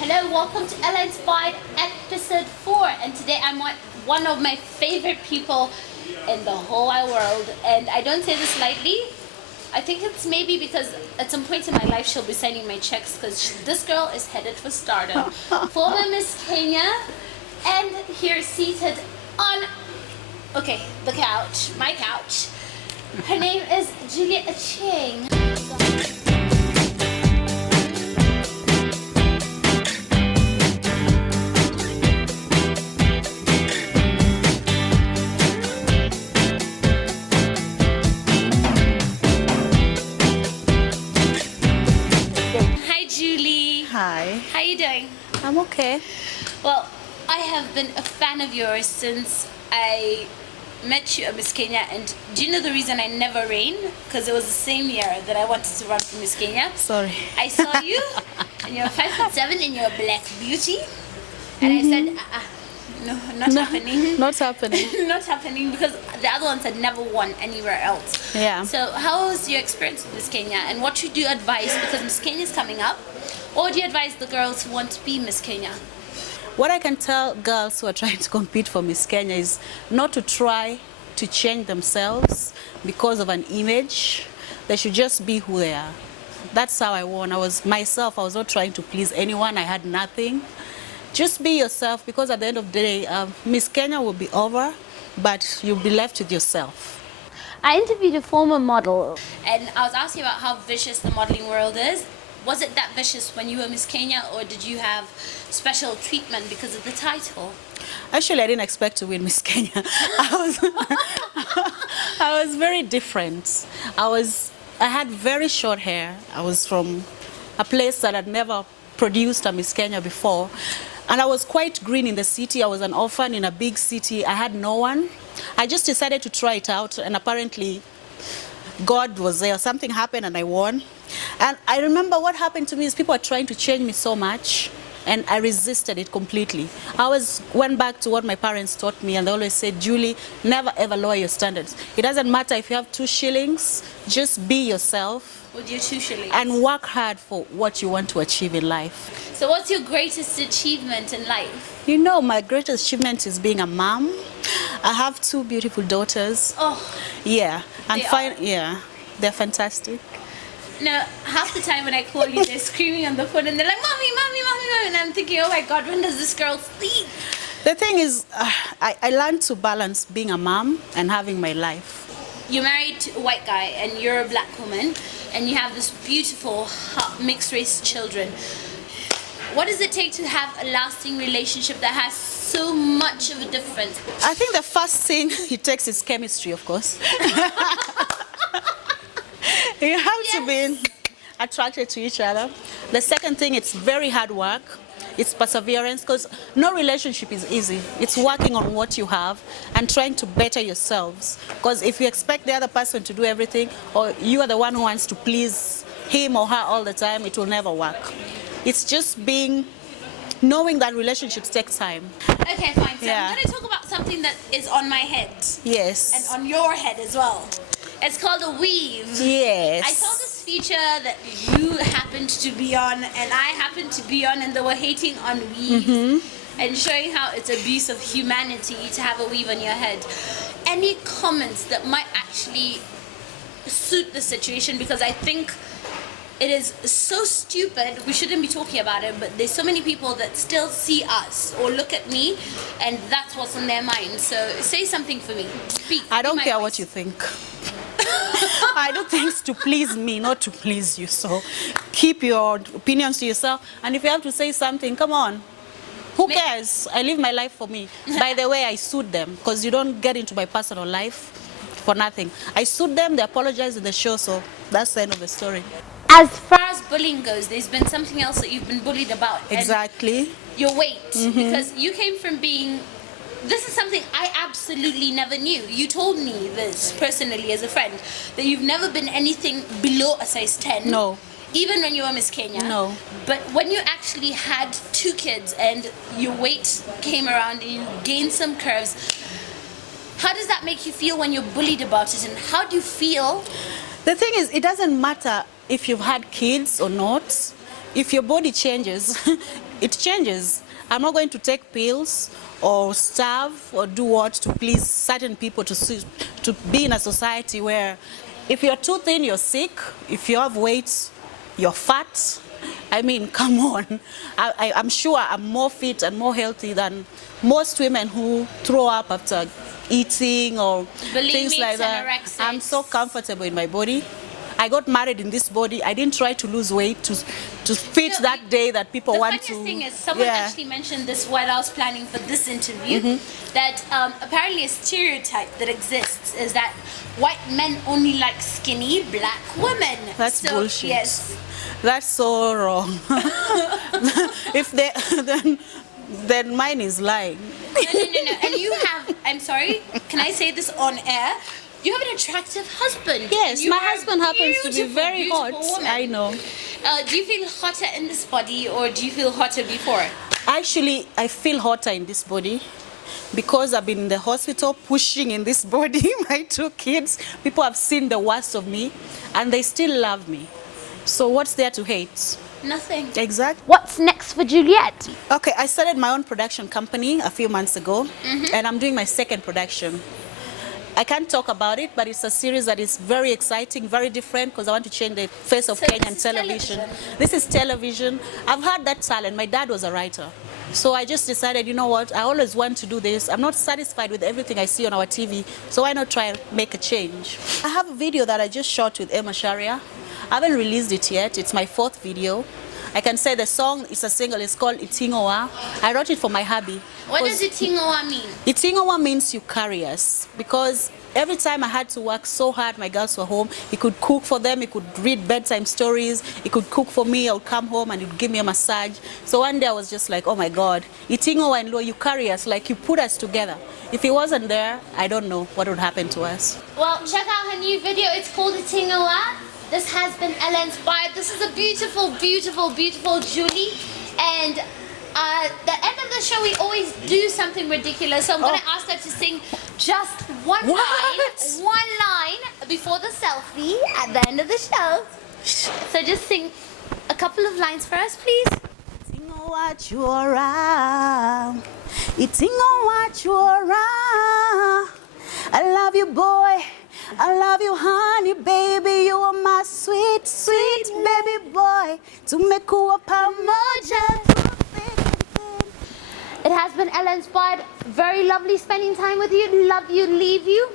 Hello, welcome to Ellainspired episode 4, and today I'm one of my favorite people in the whole wide world, and I don't say this lightly. I think it's maybe because at some point in my life she'll be signing my checks, because this girl is headed for stardom. Former Miss Kenya, and here seated on, the couch, my couch. Her name is Juliet Ching. Hi. How are you doing? I'm okay. Well, I have been a fan of yours since I met you at Miss Kenya, and do you know the reason I never ran? Because it was the same year that I wanted to run for Miss Kenya. Sorry. I saw you, and you're 5'7" and you're a black beauty, and I said, no, not happening. Not happening. Not happening, because the other ones had never won anywhere else. Yeah. So how was your experience with Miss Kenya, and what should you advise, because Miss Kenya is coming up? Or do you advise the girls who want to be Miss Kenya? What I can tell girls who are trying to compete for Miss Kenya is not to try to change themselves because of an image. They should just be who they are. That's how I won. I was myself. I was not trying to please anyone. I had nothing. Just be yourself, because at the end of the day, Miss Kenya will be over, but you'll be left with yourself. I interviewed a former model, and I was asking about how vicious the modeling world is. Was it that vicious when you were Miss Kenya, or did you have special treatment because of the title? Actually, I didn't expect to win Miss Kenya. I was very different. I had very short hair. I was from a place that had never produced a Miss Kenya before. And I was quite green in the city. I was an orphan in a big city. I had no one. I just decided to try it out, and apparently God was there. Something happened and I won. And I remember what happened to me is people were trying to change me so much, and I resisted it completely. I always went back to what my parents taught me, and they always said, Julie, never ever lower your standards. It doesn't matter if you have 2 shillings, just be yourself. With your 2 shillings. And work hard for what you want to achieve in life. So what's your greatest achievement in life? You know, my greatest achievement is being a mom. I have 2 beautiful daughters. Oh. Yeah. And yeah, they're fantastic. No, half the time when I call you, they're screaming on the phone and they're like, Mommy, Mommy, Mommy, Mommy. And I'm thinking, oh my God, when does this girl sleep? The thing is, I learned to balance being a mom and having my life. You're married to a white guy and you're a black woman, and you have this beautiful mixed race children. What does it take to have a lasting relationship that has so much of a difference? I think the first thing it takes is chemistry, of course. You have to be attracted to each other. The second thing, it's very hard work. It's perseverance, because no relationship is easy. It's working on what you have and trying to better yourselves. Because if you expect the other person to do everything, or you are the one who wants to please him or her all the time, it will never work. It's just knowing that relationships take time. Okay, fine. So I'm going to talk about something that is on my head. Yes. And on your head as well. It's called a weave. Yes. I saw this feature that you happened to be on, and I happened to be on, and they were hating on weaves and showing how it's abuse of humanity to have a weave on your head. Any comments that might actually suit the situation? Because I think it is so stupid, we shouldn't be talking about it, but there's so many people that still see us or look at me, and that's what's on their mind. So say something for me. Speak. I don't care what you think. I do things to please me, not to please you. So keep your opinions to yourself. And if you have to say something, come on. Who cares? I live my life for me. By the way, I sued them, because you don't get into my personal life for nothing. I sued them, they apologized in the show, so that's the end of the story. As far as bullying goes, there's been something else that you've been bullied about. Exactly. Your weight. Because you came from being... This is something I absolutely never knew. You told me this personally as a friend, that you've never been anything below a size 10. No. Even when you were Miss Kenya. No. But when you actually had 2 kids and your weight came around and you gained some curves, how does that make you feel when you're bullied about it? And how do you feel? The thing is, it doesn't matter if you've had kids or not. If your body changes, it changes. I'm not going to take pills or starve or do what to please certain people to be in a society where if you're too thin, you're sick. If you have weight, you're fat. I mean, come on. I'm sure I'm more fit and more healthy than most women who throw up after eating or things like that. Anorexics. I'm so comfortable in my body. I got married in this body. I didn't try to lose weight to fit that day that people want to. The funniest thing is, someone actually mentioned this while I was planning for this interview, that apparently a stereotype that exists is that white men only like skinny black women. That's bullshit. Yes. That's so wrong. If they, then mine is lying. No. And you have, I'm sorry, can I say this on air? You have an attractive husband. Yes, you my husband happens to be very beautiful hot. woman. I know. Do you feel hotter in this body, or do you feel hotter before? Actually, I feel hotter in this body because I've been in the hospital pushing in this body, my 2 kids. People have seen the worst of me and they still love me. So what's there to hate? Nothing. Exactly. What's next for Juliet? Okay, I started my own production company a few months ago, and I'm doing my second production. I can't talk about it, but it's a series that is very exciting, very different, because I want to change the face of Kenyan television. This is television. I've had that talent. My dad was a writer. So I just decided, you know what, I always want to do this. I'm not satisfied with everything I see on our TV, so why not try and make a change? I have a video that I just shot with Emma Sharia. I haven't released it yet. It's my 4th video. I can say the song is a single. It's called Itingowa. I wrote it for my hubby. What does Itingowa mean? Itingowa means you carry us, because every time I had to work so hard, my girls were home. He could cook for them. He could read bedtime stories. He could cook for me. I would come home and he'd give me a massage. So one day I was just like, oh my God, Itingowa and Lo, you carry us, like you put us together. If he wasn't there, I don't know what would happen to us. Well, check out her new video. It's called Itingowa. This has been Ellainspired. This is a beautiful, beautiful, beautiful Julie. And at the end of the show, we always do something ridiculous. So I'm going to ask her to sing just one line before the selfie at the end of the show. So just sing a couple of lines for us, please. Itingowa chora, Itingowa chora. I love you, boy. I love you, honey, baby. You are my sweet, sweet baby boy. Tumekuwa pamoja. It has been Ellainspired. Very lovely spending time with you. Love you, leave you.